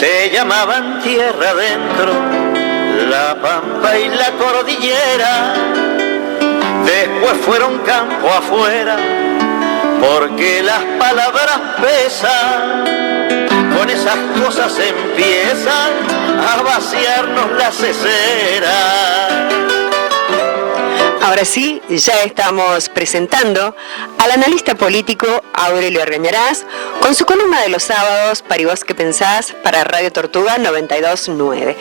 se llamaban tierra adentro, la pampa y la cordillera. Después fueron campo afuera, porque las palabras pesan. Con esas cosas empiezan a vaciarnos la cesera. Ahora sí, ya estamos presentando al analista político Aurelio Argañarás con su columna de los sábados, Para y vos qué pensás, para Radio Tortuga 92.9.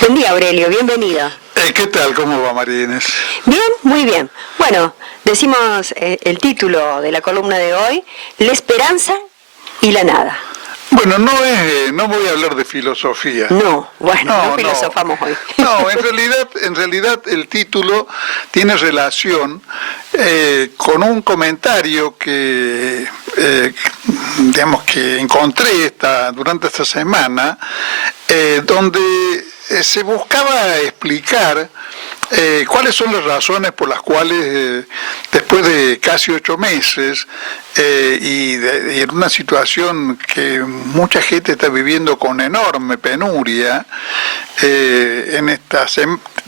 Buen día, Aurelio, bienvenido. ¿Qué tal? ¿Cómo va, María Inés? Bien, muy bien. Bueno, decimos el título de la columna de hoy, La esperanza y la nada. Bueno, no voy a hablar de filosofía. No filosofamos hoy. No, en realidad el título tiene relación con un comentario que encontré durante esta semana, donde se buscaba explicar cuáles son las razones por las cuales después de casi 8 meses y en una situación que mucha gente está viviendo con enorme penuria,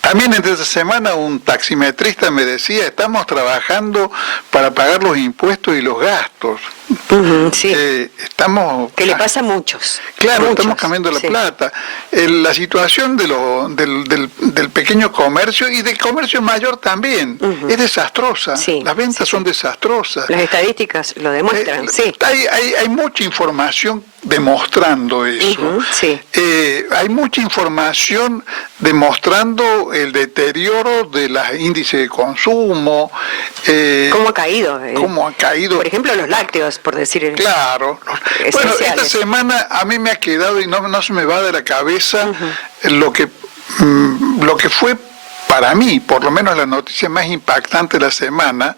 también en esta semana un taximetrista me decía, estamos trabajando para pagar los impuestos y los gastos. Sí. Que le pasa a muchos. Claro, muchos, estamos cambiando la plata. La situación del pequeño comercio y del comercio mayor también es desastrosa. Sí, las ventas son desastrosas. Las estadísticas lo demuestran, sí. Hay mucha información demostrando eso. Hay mucha información demostrando el deterioro de los índices de consumo. ¿Cómo ha caído? ¿Cómo ha caído? Por ejemplo, los lácteos, por decir. Claro. Bueno, esta semana a mí me ha quedado y no se me va de la cabeza lo que fue para mí, por lo menos la noticia más impactante de la semana,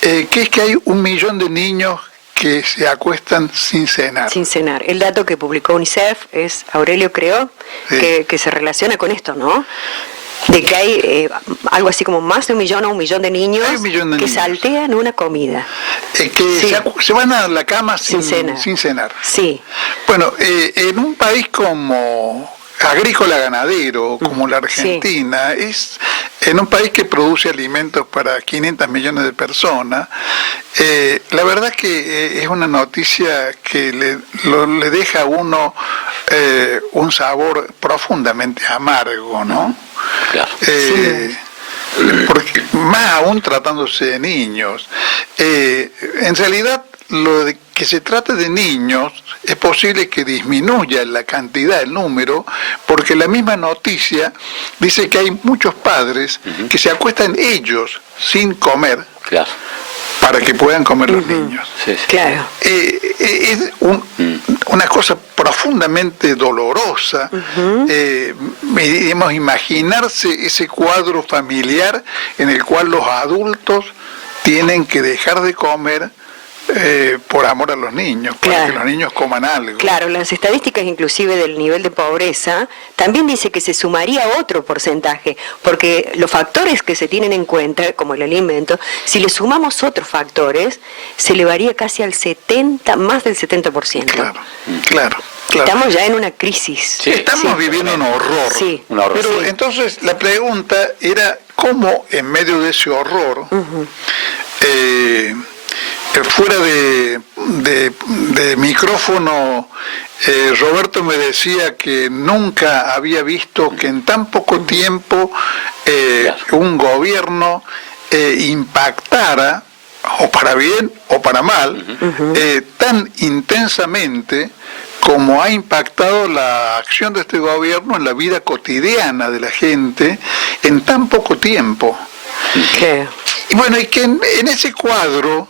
que es que hay 1 millón de niños que se acuestan sin cenar. Sin cenar. El dato que publicó UNICEF es, Aurelio, creo, que se relaciona con esto, ¿no? De que hay algo así como más de 1 millón o 1 millón de niños que saltean una comida. Se van a la cama sin cenar. Sí. Bueno, en un país como agrícola ganadero como la Argentina, es en un país que produce alimentos para 500 millones de personas, la verdad que es una noticia que le deja a uno un sabor profundamente amargo, ¿no? Claro. Porque más aún tratándose de niños, en realidad lo de que se trate de niños es posible que disminuya la cantidad, el número, porque la misma noticia dice que hay muchos padres que se acuestan ellos sin comer para que puedan comer los niños. Claro. Es una cosa profundamente dolorosa, imaginarse ese cuadro familiar en el cual los adultos tienen que dejar de comer por amor a los niños, para que los niños coman algo. Claro, las estadísticas inclusive del nivel de pobreza también dice que se sumaría otro porcentaje, porque los factores que se tienen en cuenta, como el alimento, si le sumamos otros factores, se elevaría casi al más del 70%. Claro. Estamos ya en una crisis. Estamos viviendo un horror. Pero entonces la pregunta era cómo en medio de ese horror, fuera de micrófono, Roberto me decía que nunca había visto que en tan poco tiempo un gobierno impactara, o para bien o para mal, tan intensamente como ha impactado la acción de este gobierno en la vida cotidiana de la gente en tan poco tiempo. Y bueno, y que en ese cuadro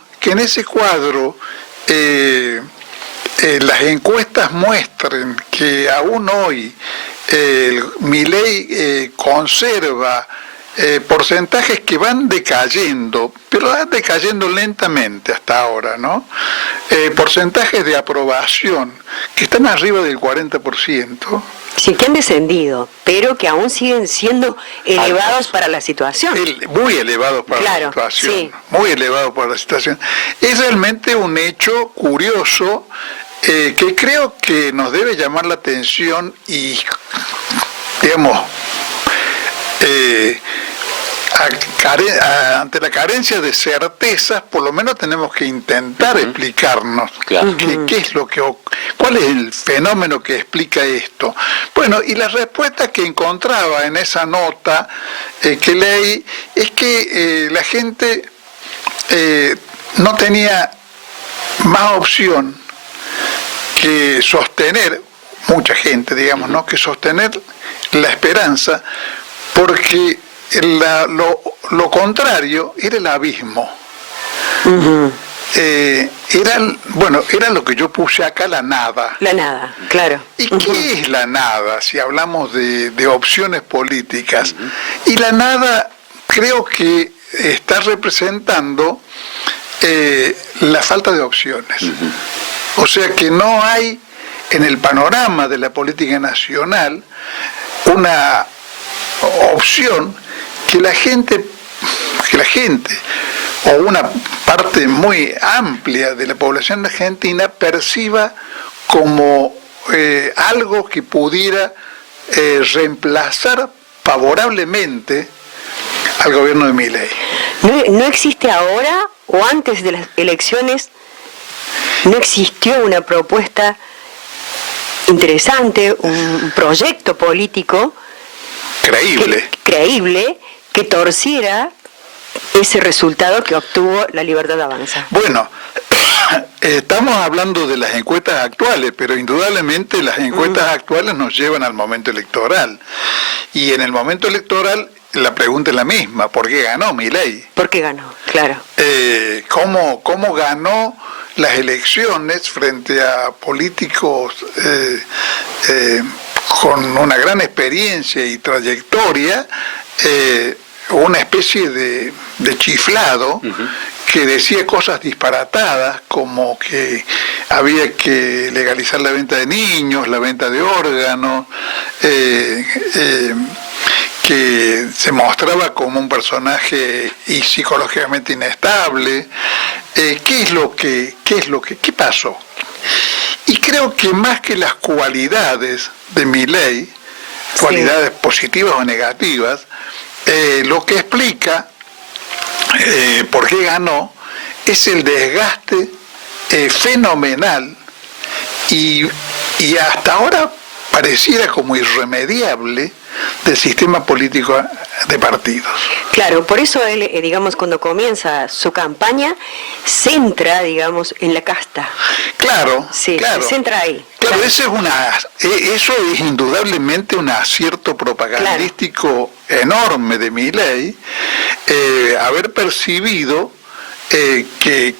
las encuestas muestren que aún hoy Milei conserva porcentajes que van decayendo, pero van decayendo lentamente hasta ahora, ¿no? Porcentajes de aprobación que están arriba del 40%. Sí, que han descendido, pero que aún siguen siendo elevados para la situación. Muy elevados para la situación. Muy elevados para la situación. Es realmente un hecho curioso que creo que nos debe llamar la atención y, digamos, ante la carencia de certezas, por lo menos tenemos que intentar explicarnos qué es cuál es el fenómeno que explica esto. Bueno, y la respuesta que encontraba en esa nota que leí es que la gente no tenía más opción que sostener, mucha gente, digamos, ¿no?, que sostener la esperanza, porque lo contrario era el abismo. Era lo que yo puse acá, la nada. La nada, claro. ¿Y qué es la nada si hablamos de opciones políticas? Y la nada creo que está representando la falta de opciones. O sea que no hay en el panorama de la política nacional una opción que la gente o una parte muy amplia de la población argentina perciba como algo que pudiera reemplazar favorablemente al gobierno de Milei. ¿No existe ahora o antes de las elecciones, no existió una propuesta interesante, un proyecto político creíble que torciera ese resultado que obtuvo La Libertad Avanza? Bueno, estamos hablando de las encuestas actuales, pero indudablemente las encuestas actuales nos llevan al momento electoral. Y en el momento electoral la pregunta es la misma: ¿por qué ganó Milei? ¿Por qué ganó? Claro. ¿Cómo ganó las elecciones frente a políticos con una gran experiencia y trayectoria? Una especie de chiflado que decía cosas disparatadas, como que había que legalizar la venta de niños, la venta de órganos, que se mostraba como un personaje y psicológicamente inestable. ¿Qué pasó? Y creo que más que las cualidades de Milei, cualidades positivas o negativas, lo que explica por qué ganó es el desgaste fenomenal y hasta ahora pareciera como irremediable del sistema político de partidos. Claro, por eso él, digamos, cuando comienza su campaña, centra, digamos, en la casta. Claro, sí, claro. Se centra ahí. Claro, eso es indudablemente un acierto propagandístico enorme de Milei, haber percibido que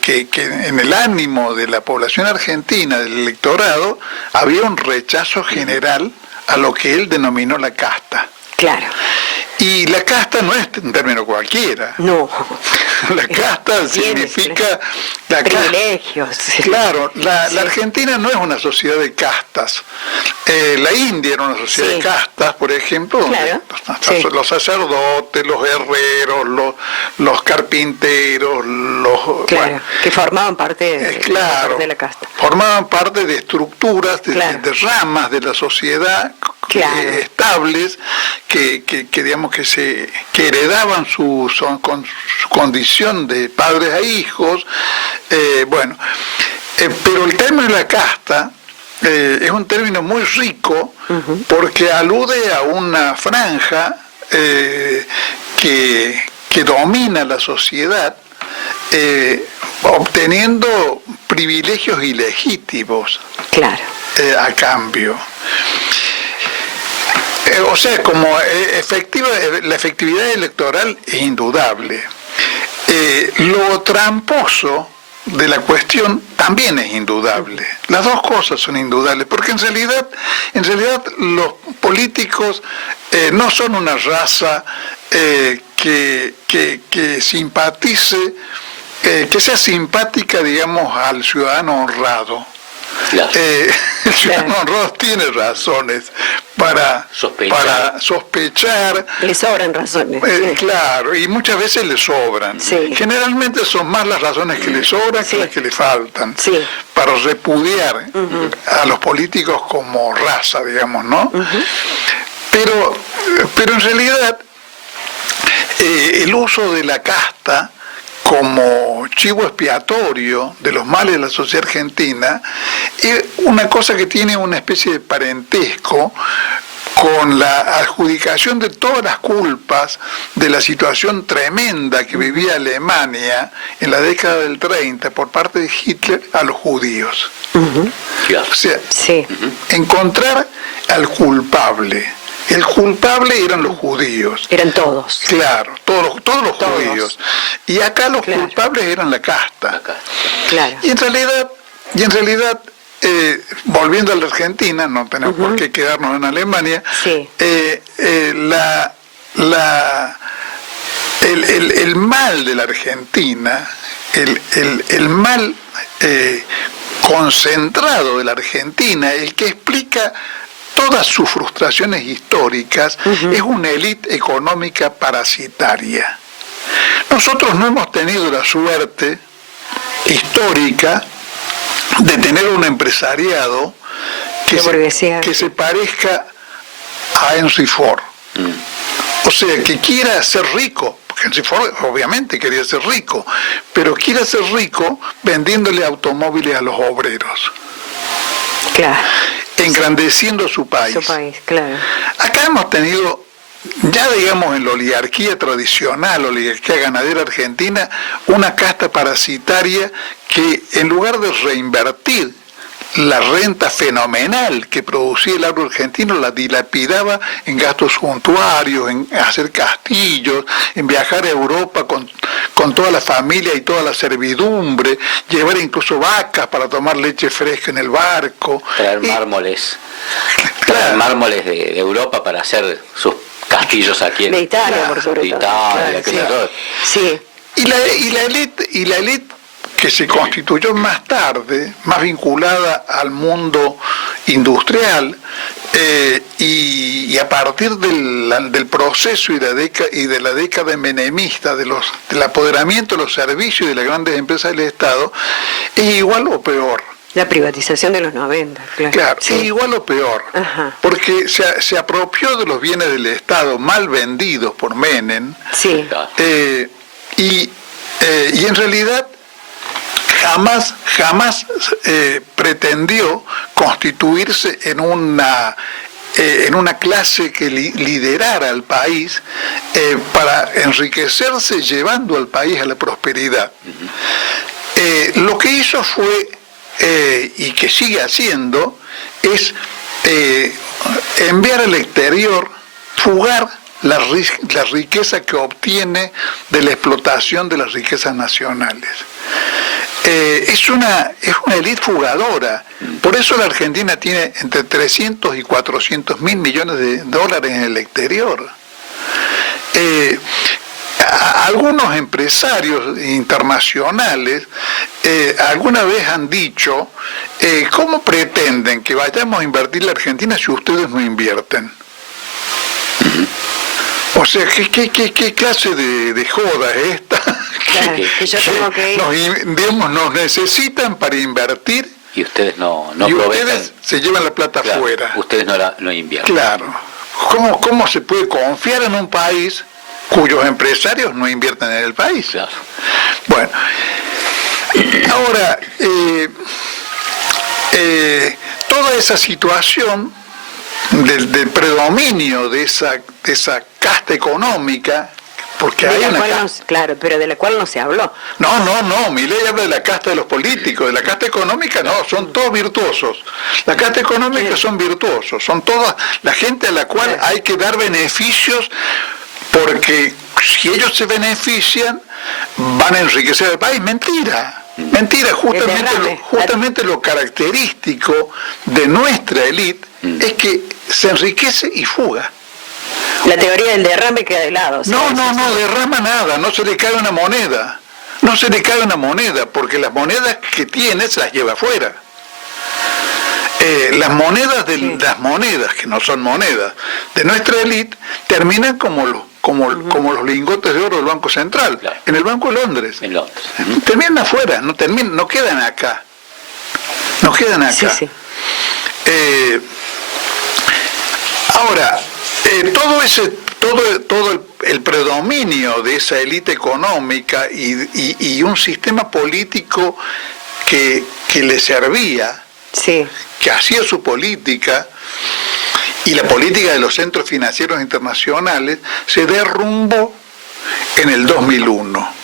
en el ánimo de la población argentina, del electorado, había un rechazo general a lo que él denominó la casta. Claro. Y la casta no es un término cualquiera. No. La casta significa... privilegios. Claro, la Argentina no es una sociedad de castas. La India era una sociedad de castas, por ejemplo, claro. donde los sacerdotes, los herreros, los carpinteros, que formaban parte de la casta. Formaban parte de estructuras, de ramas de la sociedad estables que digamos que heredaban su condición de padres a hijos. Pero el término de la casta es un término muy rico porque alude a una franja que domina la sociedad, obteniendo privilegios ilegítimos a cambio. O sea, como la efectividad electoral es indudable. Lo tramposo de la cuestión también es indudable. Las dos cosas son indudables, porque en realidad los políticos no son una raza que simpatice, que sea simpática, digamos, al ciudadano honrado. Claro. El ciudadano honrado tiene razones para sospechar. Le sobran razones. Claro, y muchas veces le sobran. Sí. Generalmente son más las razones que le sobran que las que le faltan. Sí. Para repudiar a los políticos como raza, digamos, ¿no? Pero en realidad el uso de la casta como chivo expiatorio de los males de la sociedad argentina es una cosa que tiene una especie de parentesco con la adjudicación de todas las culpas de la situación tremenda que vivía Alemania en la década del 30 por parte de Hitler a los judíos. O sea, encontrar al culpable. El culpable eran los judíos. Eran todos. Claro, todos los judíos. Y acá los culpables eran la casta. Claro. Y en realidad, volviendo a la Argentina, no tenemos por qué quedarnos en Alemania, el mal de la Argentina, el mal concentrado de la Argentina, el que explica todas sus frustraciones históricas, es una élite económica parasitaria. Nosotros no hemos tenido la suerte histórica de tener un empresariado que se parezca a Henry Ford. O sea, que quiera ser rico. Henry Ford obviamente quería ser rico, pero quiere ser rico vendiéndole automóviles a los obreros. Claro. Engrandeciendo su país. Claro. Acá hemos tenido, ya digamos en la oligarquía tradicional, oligarquía ganadera argentina, una casta parasitaria que en lugar de reinvertir la renta fenomenal que producía el agro argentino, la dilapidaba en gastos suntuarios, en hacer castillos, en viajar a Europa con toda la familia y toda la servidumbre, llevar incluso vacas para tomar leche fresca en el barco. Traer mármoles. Traer mármoles de Europa para hacer sus castillos aquí en Italia, por sobre todo. Italia, claro, sí. Y la élite que se constituyó más tarde, más vinculada al mundo industrial, y a partir del proceso y de la década menemista, del apoderamiento de los servicios y de las grandes empresas del Estado, es igual o peor. La privatización de los 90, claro. Es igual o peor, porque se apropió de los bienes del Estado mal vendidos por Menem, y en realidad jamás pretendió constituirse en una clase que liderara al país para enriquecerse llevando al país a la prosperidad. Lo que hizo fue, y que sigue haciendo, es enviar al exterior, fugar la riqueza que obtiene de la explotación de las riquezas nacionales. Es una élite fugadora. Por eso la Argentina tiene entre 300 y 400 mil millones de dólares en el exterior. Algunos empresarios internacionales alguna vez han dicho, ¿cómo pretenden que vayamos a invertir en la Argentina si ustedes no invierten? O sea, ¿qué clase de joda es esta? Claro, que yo tengo que ir. Nos necesitan para invertir y ustedes no y ustedes se llevan la plata afuera. Ustedes no invierten. Claro. ¿Cómo se puede confiar en un país cuyos empresarios no invierten en el país? Claro. Bueno, ahora, toda esa situación del predominio de esa casta económica, porque hay una casta. Claro, pero de la cual no se habló. No, Milei habla de la casta de los políticos, de la casta económica no, son todos virtuosos. La casta económica son virtuosos, son toda la gente a la cual hay que dar beneficios, porque si ellos se benefician, van a enriquecer al país. Mentira, justamente lo característico de nuestra élite es que se enriquece y fuga. La teoría del derrame queda de lado. No derrama nada, no se le cae una moneda. No se le cae una moneda, porque las monedas que tiene se las lleva afuera. las monedas que no son monedas de nuestra élite terminan como los lingotes de oro del Banco Central, claro, en el Banco de Londres. En Londres. Terminan afuera, no quedan acá. No quedan acá. Sí, sí. Ahora, todo el predominio de esa élite económica y un sistema político que le servía, Sí. que hacía su política, y la política de los centros financieros internacionales se derrumbó en el 2001.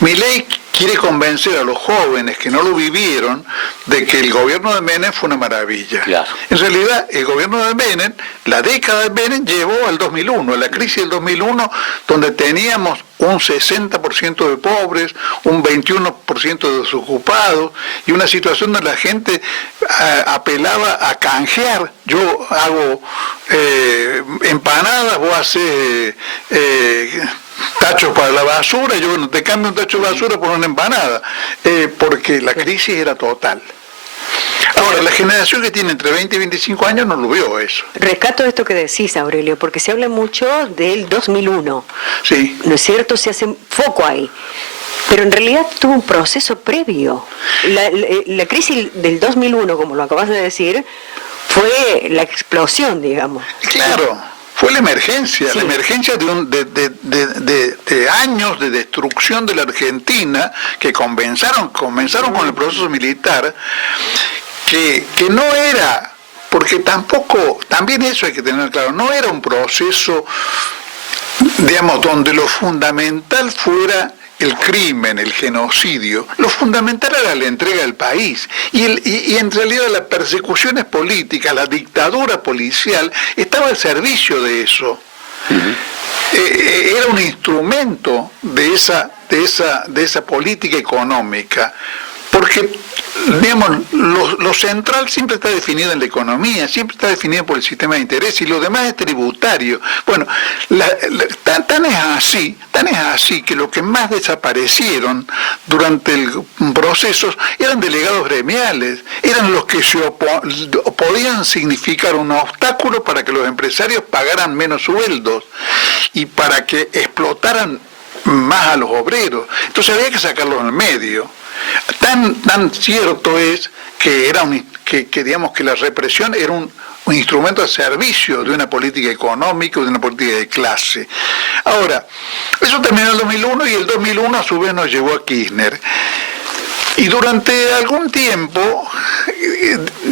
Milei quiere convencer a los jóvenes que no lo vivieron de que el gobierno de Menem fue una maravilla. Claro. En realidad, el gobierno de Menem, la década de Menem llevó al 2001, a la crisis del 2001, donde teníamos un 60% de pobres, un 21% de desocupados, y una situación donde la gente apelaba a canjear. Yo hago empanadas, vos haces tachos para la basura, yo bueno, te cambio un tacho de basura por una empanada, porque la crisis era total. Ahora, la generación que tiene entre 20 y 25 años no lo vio eso. Rescato esto que decís, Aurelio, porque se habla mucho del 2001. Sí. ¿No es cierto? Se hace foco ahí. Pero en realidad tuvo un proceso previo. La crisis del 2001, como lo acabas de decir, fue la explosión, digamos. Claro, fue la emergencia, Sí. la emergencia de años de destrucción de la Argentina, que comenzaron con el proceso militar, que no era, porque también eso hay que tener claro, no era un proceso, digamos, donde lo fundamental fuera el crimen, el genocidio. Lo fundamental era la entrega del país. Y en realidad las persecuciones políticas, la dictadura policial, estaba al servicio de eso. Era un instrumento de esa política económica. Porque, digamos, lo central siempre está definido en la economía, siempre está definido por el sistema de interés, y lo demás es tributario. Bueno, tan es así que lo que más desaparecieron durante el proceso eran delegados gremiales, eran los que podían significar un obstáculo para que los empresarios pagaran menos sueldos y para que explotaran más a los obreros. Entonces había que sacarlos en el medio. Tan cierto es que digamos que la represión era un instrumento al servicio de una política económica, de una política de clase. Ahora, eso terminó en el 2001 y el 2001 a su vez nos llevó a Kirchner. Y durante algún tiempo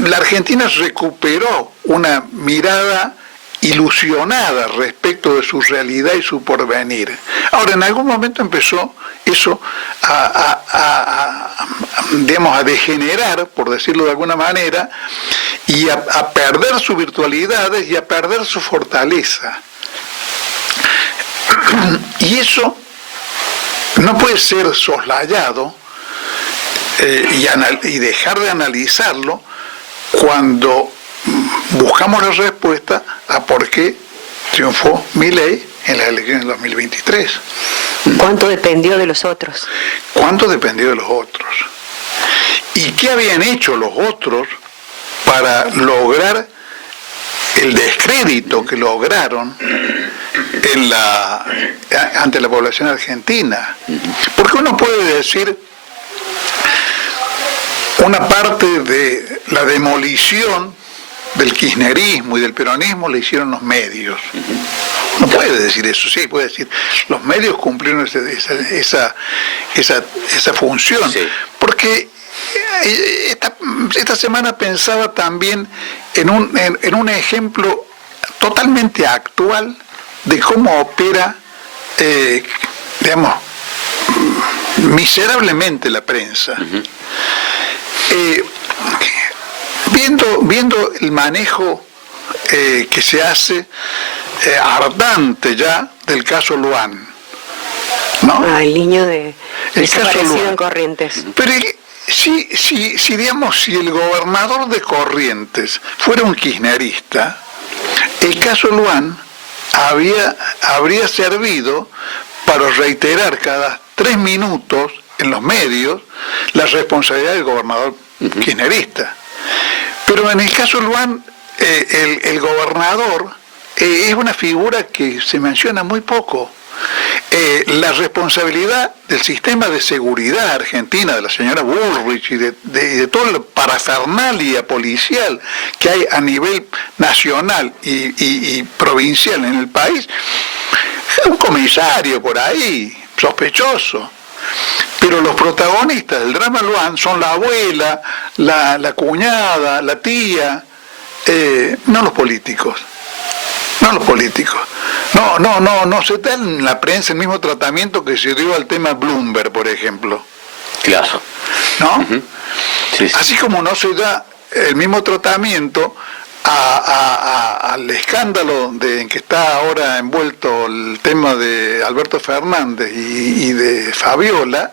la Argentina recuperó una mirada ilusionada respecto de su realidad y su porvenir. Ahora, en algún momento empezó eso digamos, a degenerar, por decirlo de alguna manera, y a perder su virtualidad y a perder su fortaleza. Y eso no puede ser soslayado y dejar de analizarlo cuando buscamos la respuesta a por qué triunfó Milei en las elecciones del 2023. ¿Cuánto dependió de los otros? ¿Cuánto dependió de los otros? ¿Y qué habían hecho los otros para lograr el descrédito que lograron ante la población argentina? Porque uno puede decir, una parte de la demolición del kirchnerismo y del peronismo le hicieron los medios. No puede decir eso, sí, puede decir, los medios cumplieron esa función. Sí. Porque esta semana pensaba también en un ejemplo totalmente actual de cómo opera, digamos, miserablemente la prensa. Viendo el manejo que se hace ardante ya del caso Luan, ¿no? El niño desaparecido en Corrientes. Pero si el gobernador de Corrientes fuera un kirchnerista, el caso Luan habría servido para reiterar cada 3 minutos en los medios la responsabilidad del gobernador kirchnerista. Pero en el caso Luan, el gobernador es una figura que se menciona muy poco. La responsabilidad del sistema de seguridad argentina, de la señora Bullrich y de toda la parafernalia policial que hay a nivel nacional y provincial en el país, un comisario por ahí, sospechoso. Pero los protagonistas del drama Luan son la abuela, la cuñada, la tía, no los políticos. No los políticos. No se da en la prensa el mismo tratamiento que se dio al tema Bloomberg, por ejemplo. Claro. ¿No? Uh-huh. Sí. Así como no se da el mismo tratamiento al escándalo en que está ahora envuelto el tema de Alberto Fernández y de Fabiola,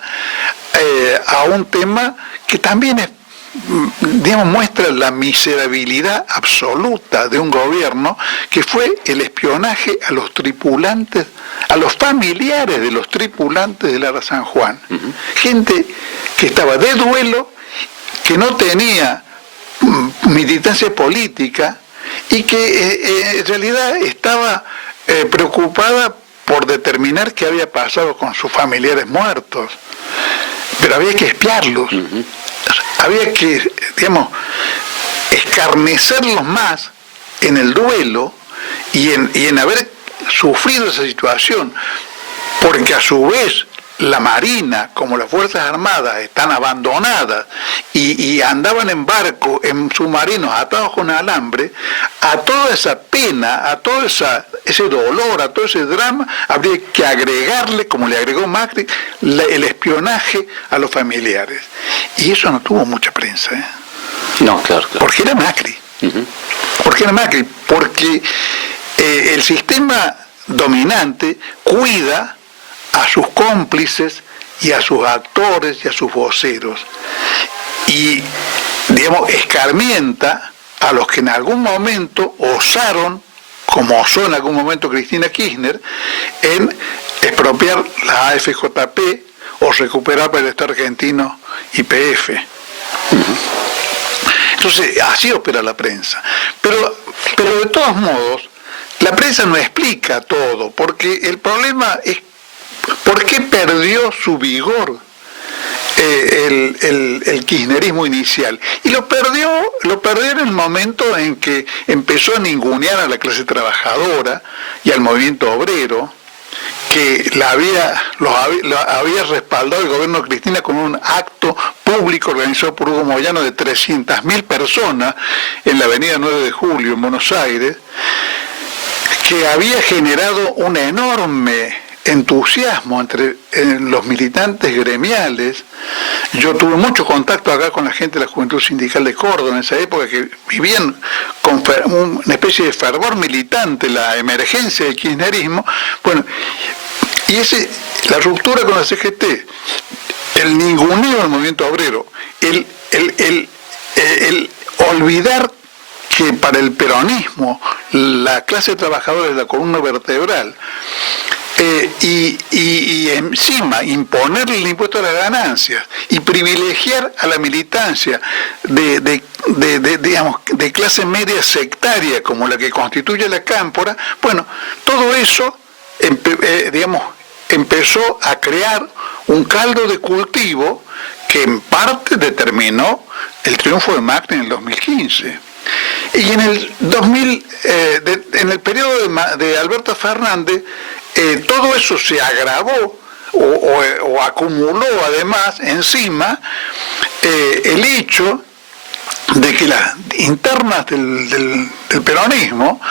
a un tema que también es, digamos, muestra la miserabilidad absoluta de un gobierno, que fue el espionaje a los tripulantes, a los familiares de los tripulantes del Ara San Juan. Uh-huh. Gente que estaba de duelo, que no tenía militancia política y que en realidad estaba preocupada por determinar qué había pasado con sus familiares muertos. Pero había que espiarlos. Uh-huh. Había que, digamos, escarnecerlos más en el duelo y en haber sufrido esa situación, porque a su vez la Marina, como las Fuerzas Armadas, están abandonadas y andaban en barco, en submarinos atados con alambre. A toda esa pena, a todo ese dolor, a todo ese drama, habría que agregarle, como le agregó Macri, el espionaje a los familiares. Y eso no tuvo mucha prensa, ¿eh? No, claro. Porque era Macri. Uh-huh. ¿Por qué era Macri? Porque el sistema dominante cuida a sus cómplices y a sus actores y a sus voceros. Y, digamos, escarmienta a los que en algún momento osaron, como osó en algún momento Cristina Kirchner, en expropiar la AFJP o recuperar para el Estado argentino YPF. Entonces, así opera la prensa. Pero de todos modos, la prensa no explica todo, porque el problema es ¿por qué perdió su vigor el kirchnerismo inicial? Y lo perdió en el momento en que empezó a ningunear a la clase trabajadora y al movimiento obrero, que había respaldado el gobierno de Cristina con un acto público organizado por Hugo Moyano de 300.000 personas en la avenida 9 de Julio en Buenos Aires, que había generado un enorme entusiasmo entre los militantes gremiales. Yo tuve mucho contacto acá con la gente de la Juventud Sindical de Córdoba en esa época, que vivían con una especie de fervor militante la emergencia del kirchnerismo. Bueno, y la ruptura con la CGT, el ninguneo del movimiento obrero, el olvidar que para el peronismo la clase trabajadora es la columna vertebral, y encima imponerle el impuesto a las ganancias y privilegiar a la militancia de clase media sectaria como la que constituye la Cámpora. Bueno, todo eso empezó a crear un caldo de cultivo que en parte determinó el triunfo de Macri en el 2015. Y en el en el periodo de Alberto Fernández, todo eso se agravó o acumuló además encima el hecho de que las internas del peronismo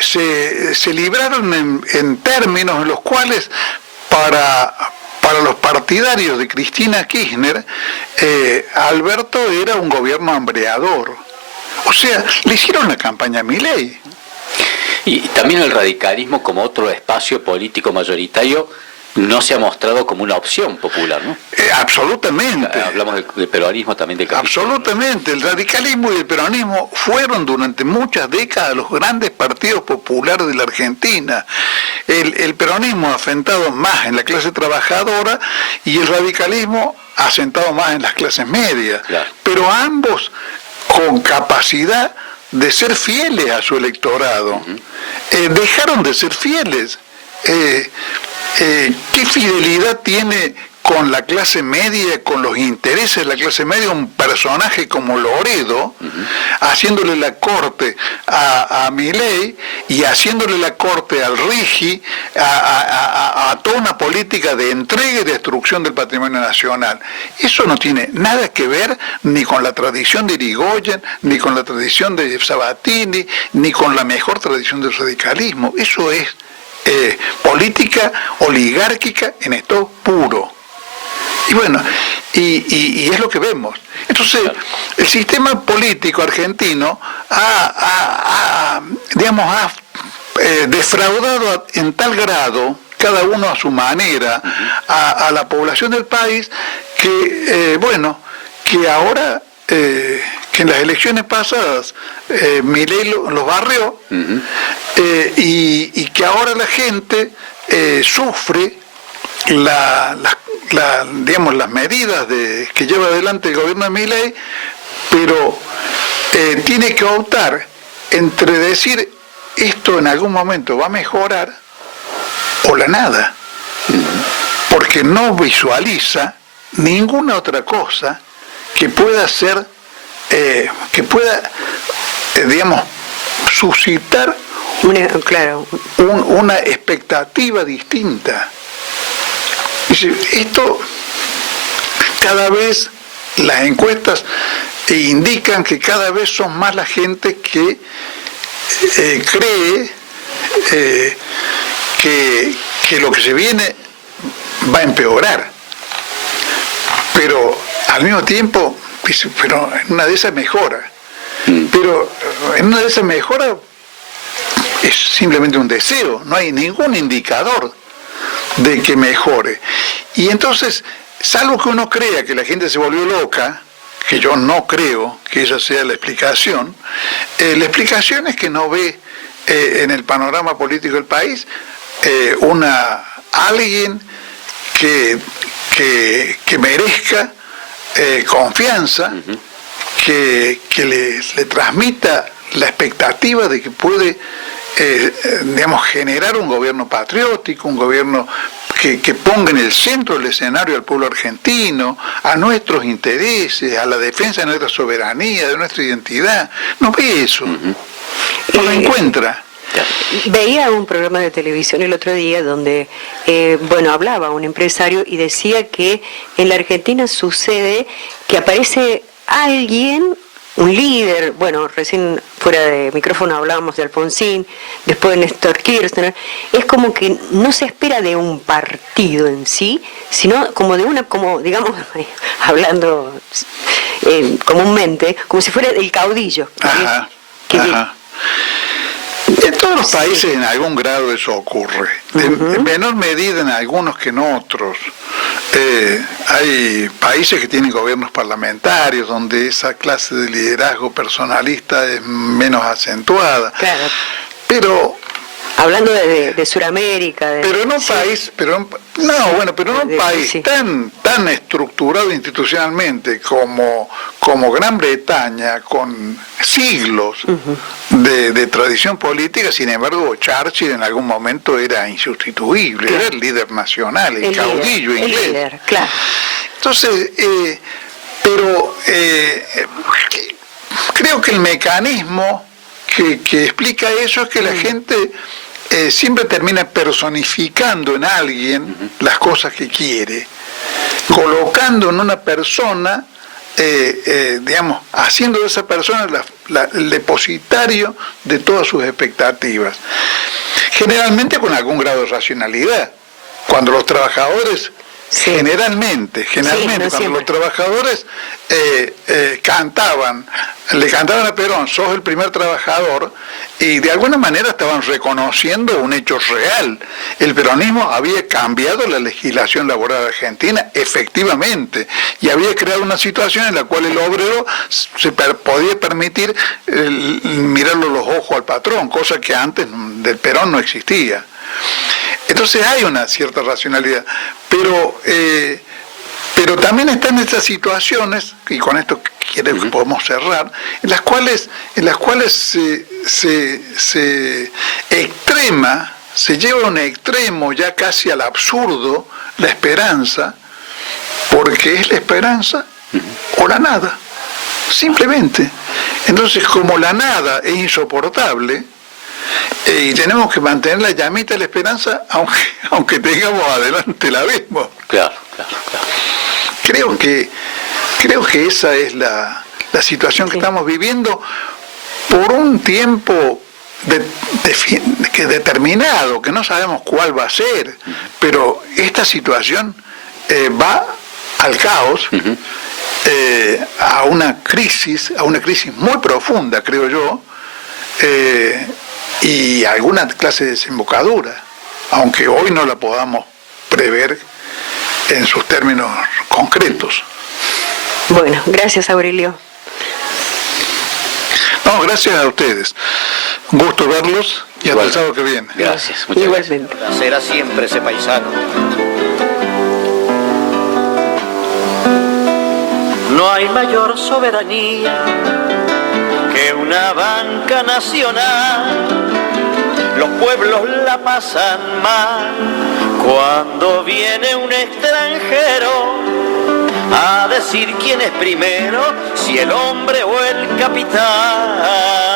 se libraron en términos en los cuales para los partidarios de Cristina Kirchner, Alberto era un gobierno hambreador. O sea, le hicieron la campaña a Milei. Y también el radicalismo como otro espacio político mayoritario no se ha mostrado como una opción popular, ¿no? Absolutamente. Hablamos del peronismo, también del capitalismo. Absolutamente. El radicalismo y el peronismo fueron durante muchas décadas los grandes partidos populares de la Argentina. El peronismo ha asentado más en la clase trabajadora y el radicalismo ha asentado más en las clases medias. Claro. Pero ambos con capacidad de ser fieles a su electorado. Dejaron de ser fieles. ¿Qué fidelidad tiene con la clase media, con los intereses de la clase media, un personaje como Loredo, haciéndole la corte a Milei y haciéndole la corte al Rigi, a toda una política de entrega y destrucción del patrimonio nacional? Eso no tiene nada que ver ni con la tradición de Irigoyen, ni con la tradición de Sabatini, ni con la mejor tradición del radicalismo. Eso es política oligárquica en estado puro. Y bueno, y es lo que vemos. Entonces, el sistema político argentino ha defraudado en tal grado, cada uno a su manera, a la población del país, que que ahora, que en las elecciones pasadas Milei los barrió, y que ahora la gente sufre las medidas que lleva adelante el gobierno de Milei, pero tiene que optar entre decir esto en algún momento va a mejorar o la nada, porque no visualiza ninguna otra cosa que pueda ser, suscitar una expectativa distinta. Esto, cada vez las encuestas indican que cada vez son más la gente que cree que lo que se viene va a empeorar, pero al mismo tiempo, pero en una de esas mejora, pero en una de esas mejora es simplemente un deseo, no hay ningún indicador de que mejore. Y entonces, salvo que uno crea que la gente se volvió loca, que yo no creo que esa sea la explicación es que no ve en el panorama político del país alguien que merezca confianza, que le transmita la expectativa de que puede generar un gobierno patriótico, un gobierno que ponga en el centro del escenario al pueblo argentino, a nuestros intereses, a la defensa de nuestra soberanía, de nuestra identidad. No ve eso, no lo encuentra. Veía un programa de televisión el otro día donde, hablaba un empresario y decía que en la Argentina sucede que aparece alguien, un líder, recién fuera de micrófono hablábamos de Alfonsín, después de Néstor Kirchner, es como que no se espera de un partido en sí, sino como de digamos, hablando comúnmente, como si fuera el caudillo. Ajá. En todos los países en algún grado eso ocurre, en menor medida en algunos que en otros. Hay países que tienen gobiernos parlamentarios donde esa clase de liderazgo personalista es menos acentuada. Claro. Pero hablando de Sudamérica, pero en un país, pero en un país tan estructurado institucionalmente como Gran Bretaña, con siglos de tradición política, sin embargo Churchill en algún momento era insustituible, era el líder nacional, el caudillo inglés. El líder, claro. Entonces, creo que el mecanismo que explica eso es que la gente siempre termina personificando en alguien las cosas que quiere, colocando en una persona, haciendo de esa persona el depositario de todas sus expectativas, generalmente con algún grado de racionalidad. Cuando los trabajadores, generalmente cuando los trabajadores le cantaban a Perón, sos el primer trabajador, y de alguna manera estaban reconociendo un hecho real. El peronismo había cambiado la legislación laboral argentina, efectivamente, y había creado una situación en la cual el obrero se podía permitir mirarle los ojos al patrón, cosa que antes del Perón no existía. Entonces hay una cierta racionalidad, pero también están estas situaciones, y con esto creo que podemos cerrar, en las cuales se extrema, se lleva a un extremo ya casi al absurdo la esperanza, porque es la esperanza o la nada, simplemente. Entonces, como la nada es insoportable, y tenemos que mantener la llamita de la esperanza, aunque tengamos adelante el abismo. Claro. Creo que esa es la situación que estamos viviendo por un tiempo determinado, que no sabemos cuál va a ser, pero esta situación va al caos, a una crisis muy profunda, creo yo, y alguna clase de desembocadura, aunque hoy no la podamos prever en sus términos concretos. Bueno, gracias, Aurelio. No, gracias a ustedes. Un gusto verlos y hasta el sábado que viene. Gracias. Igualmente. Será siempre ese paisano. No hay mayor soberanía que una banca nacional. Los pueblos la pasan mal cuando viene un extranjero a decir quién es primero, si el hombre o el capital.